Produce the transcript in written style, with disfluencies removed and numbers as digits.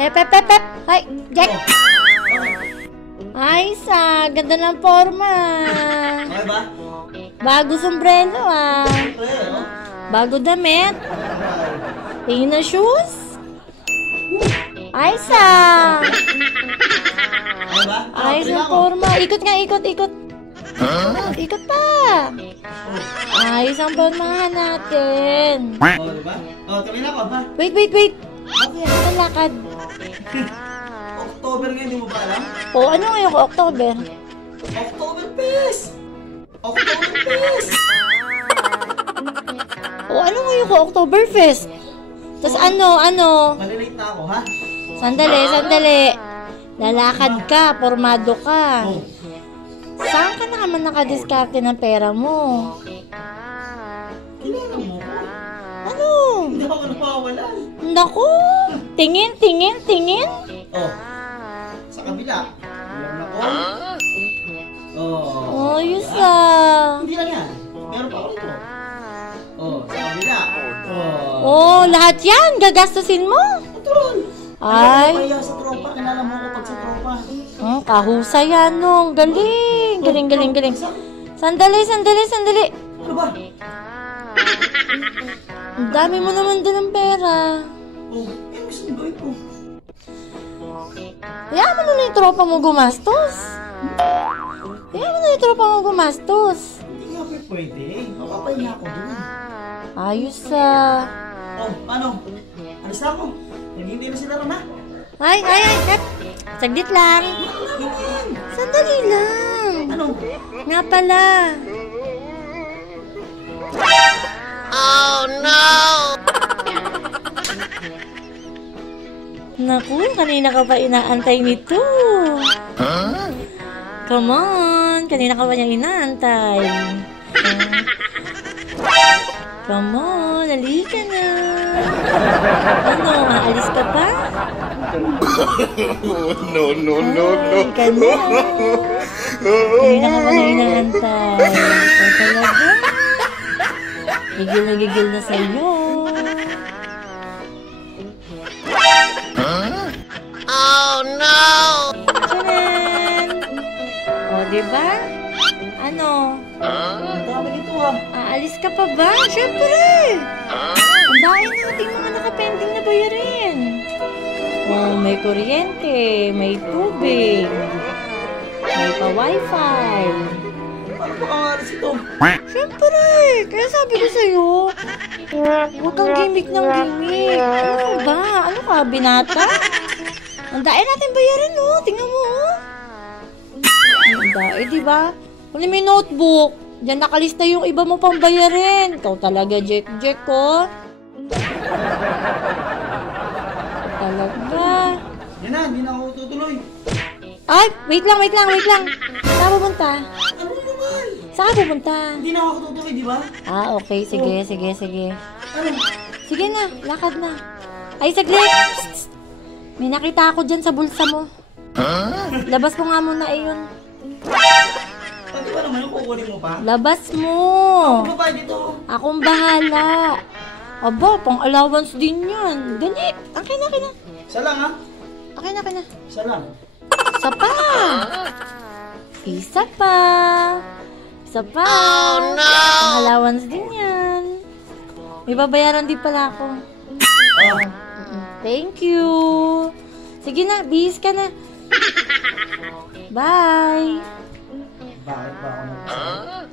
Hep, hep, hep, hep. Ay, Jack. Ay, ganda ng forma. Okay ba? Bago sombrero, ah. Siyempre, oh. Bago damit. Tingin na shoes. Ay, Okay ba? Ayos Tuloy ng ako. forma. Ikot nga, ikot, ikot. Ikot pa. Ayos ang formahan natin. Oh, diba? Oh, tuloy na ako, ha? Wait, wait, wait. Okay. Ang lakad. October ngayon, di mo ba alam? O, ano ngayon ko, October? Oktoberfest! Oktoberfest! O, ano ngayon ko, Oktoberfest? Tapos ano? Malilate na ako, ha? Sandali. Lalakad ka, formado ka. Oh. Saan ka naman nakadiskarte ng pera mo? Kilala mo ko. Ano? Hindi ako napawalan. Naku! Tingin. Oh. Sa kabila. Meron ako. Oh. Ayos Diba? ah. Hindi lang yan. Meron pa ako dito. Oh, sa kabila. Oh. Oh, lahat yan, gagastusin mo. Tol. Ay. Kaya sa tropa. Kilala mo ko pag sa tropa. Kahusay yan nung. Galing. Sandali. Ano ba? Ang dami mo naman din ng pera. Oh, gusto mo gawin ko. Hayaan mo na yung tropa mo gumastos. Hindi nga pwede. Mapapahinga ako dun. Ayos ah. Oh, paano? Alis na ako. Naghihintay na sila ron, ha? Ay. Saglit lang. Sandali lang. Ano? Nga pala. Oh no! Naku, kanina ka pa inaantay nito. Come on, kanina ka pa niya inaantay. Come on, halika na. Ano, aalis ka pa? No. Halika na. Kanina ka pa niya inaantay. Ikaw talaga. Gigil na sa'yo. Oh no! Tcharan! O, diba? Ano? Ang dami nito, ha? Aalis ka pa ba? Siyempre! Ang dami nating mga nakapending na bayarin. Oh, may kuryente, may tubig, may pa-wifi. Paano pa kang alis ito? Siyempre! Kaya sabi ko sa'yo, huwag kang gimmick ng gimmick. Ano ka ba? Ano ka, binata? Ang dami natin bayarin, oh. Tingnan mo, oh. Ang dami, diba? Kung may notebook, diyan nakalista yung iba mo pang bayarin. Ikaw talaga, Jack, oh. Talaga. Yan na, hindi na ako tutuloy. Ay, wait lang. Saan pupunta? Ano naman? Saan pupunta? Hindi na ako tutuloy, di ba? Ah, okay. Sige. Ano? Sige na, lakad na. Ay, saglit! Psst. May nakita ako dyan sa bulsa mo. Labas mo nga muna yun. Pati ba naman yung kukunin mo pa? Labas mo! Ano ba dito? Akong bahala. Aba, pang allowance din yan. Ganit! Akin na. Isa lang, ha? Akin na. Isa lang. Isa pa! Isa pa! Oh no! Pang allowance din yan. May babayaran din pala ako. Oh. Thank you. Sige na, bihis ka na. Bye. Bakit ba ako nagsasabi?